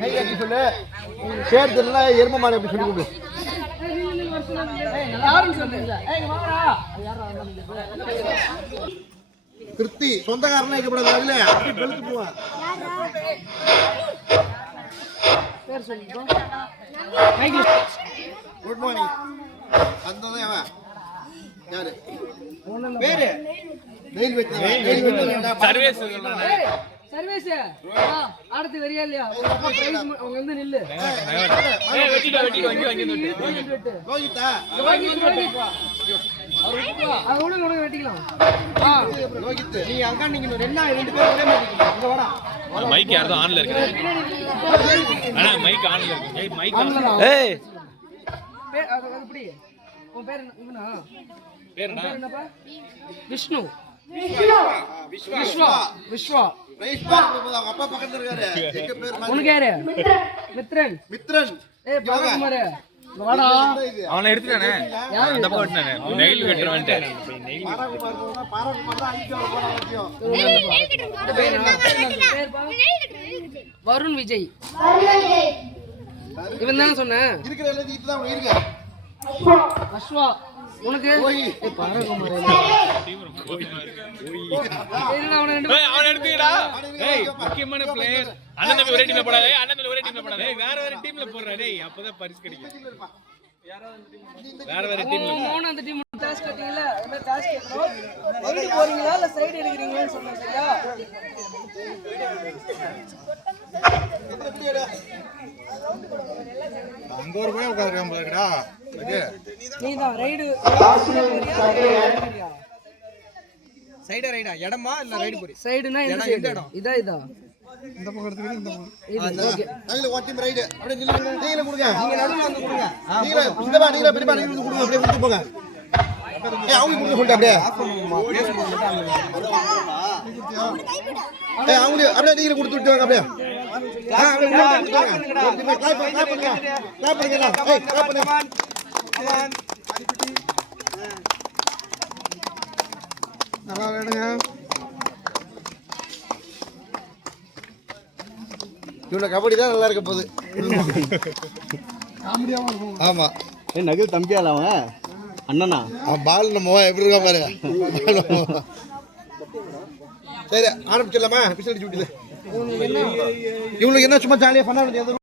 கை கட்டி சொல்லு. பேர் தெரியல எரும மாடு அப்படி சொல்லி கொடு. கிருத்தி சொந்தக்காரனா இருக்கப்படாது. அதுல அப்படி வெளுத்து போவான். Good morning. அந்த அவன் யாரு பேரு சர்வீஸ் சர்வீஸ் அடுத்து வரியா இல்லையா அவங்க வந்து நில்லு வெட்டிக்கலாம். நீ அங்க நீங்க ரெண்டு பேரும் ஒரே மாதிரி மைக் யாரோ ஆன்ல இருக்கு. அண்ணா மைக் ஆன்ல இருக்கு. ஏய் மைக் ஏய் அது எப்படி உன் பேர் இவனா பேர் என்னப்பா? விஷ்ணு விஸ்வா விஸ்வா அப்பா பக்கத்துல இருக்காரு. எங்க பேர் உனக்கு யாரு? மித்ரன் மித்ரன். ஏய் பாரகுமார் வாடா. அவனை எடுத்துட்டானே. அந்த போட்டானே. நெயில் வெட்டறவன்ட்ட. பாரகுமார் தான் அடிச்சு போற விஷயம். வருண் விஜய். இவன் தான சொன்ன? இருக்கிற எல்லாம் இப்பதான் இருக்க. அஸ்வா உனக்கு ஏய் பாரகுமார் அவனை எடுத்துடா. ஏய் முக்கியமான பிளேயர். அண்ணன் தம்பி ஒரே டீம்ல போடாதே. அண்ணன் தம்பி ஒரே டீம்ல போடாதே. வேற டீம்ல போடுறா டேய். அப்பதான் பரிசு கிடைக்கும். வேற டீம்ல மோன அந்த டீம் டாஸ்க் கட்டிங்களா? என்ன டாஸ்க் கேக்குறோம்? ரைட் போறீங்களா இல்ல சைடு எடுக்கறீங்களான்னு சொன்னா சரியா? அங்க ஒரு போய் உட்கார்றான் பாருடா. நீதான் ரைடு சைடு ரைடா இடமா இல்ல ரைடு போறீ? சைடுனா இந்த சைடு. இதா இந்த பக்கம் எடுத்துக்கிட்டு இந்த பக்கம். இது ஓகே. நீங்க ஒரு டீம் ரைடு. அப்படியே நில்லுங்க. நீங்களே கொடுங்க. நீங்க நடுவுல வந்து கொடுங்க. நீங்களே இந்த பா நீங்களே பெரியப்பா நீங்க வந்து கொடுங்க. அப்படியே கொடுத்து போங்க. ஏய் அவங்க கொடுங்க சொல்லிட்டு அப்படியே. ஏய் அவங்க அப்படியே நீங்களே கொடுத்து விட்டு வாங்க அப்படியே. அப்படியே கொடுத்து வாங்க. கிளாப் பண்ணுங்க. கிளாப் பண்ணுங்க. ஏய் கிளாப் பண்ணுங்க. நல்லா வேணுங்க. இவன கபடி தான் நல்லா இருக்க போகுது. ஆமா நகில் தம்பியால அவன் அண்ணனா அவன் பால் நம்ம எப்படி இருக்கா பாரு. சரி ஆரம்பிச்சிடலாமா? பிசல் அடிச்சு விட்டுல. இவங்களுக்கு என்ன சும்மா ஜாலியா பண்ண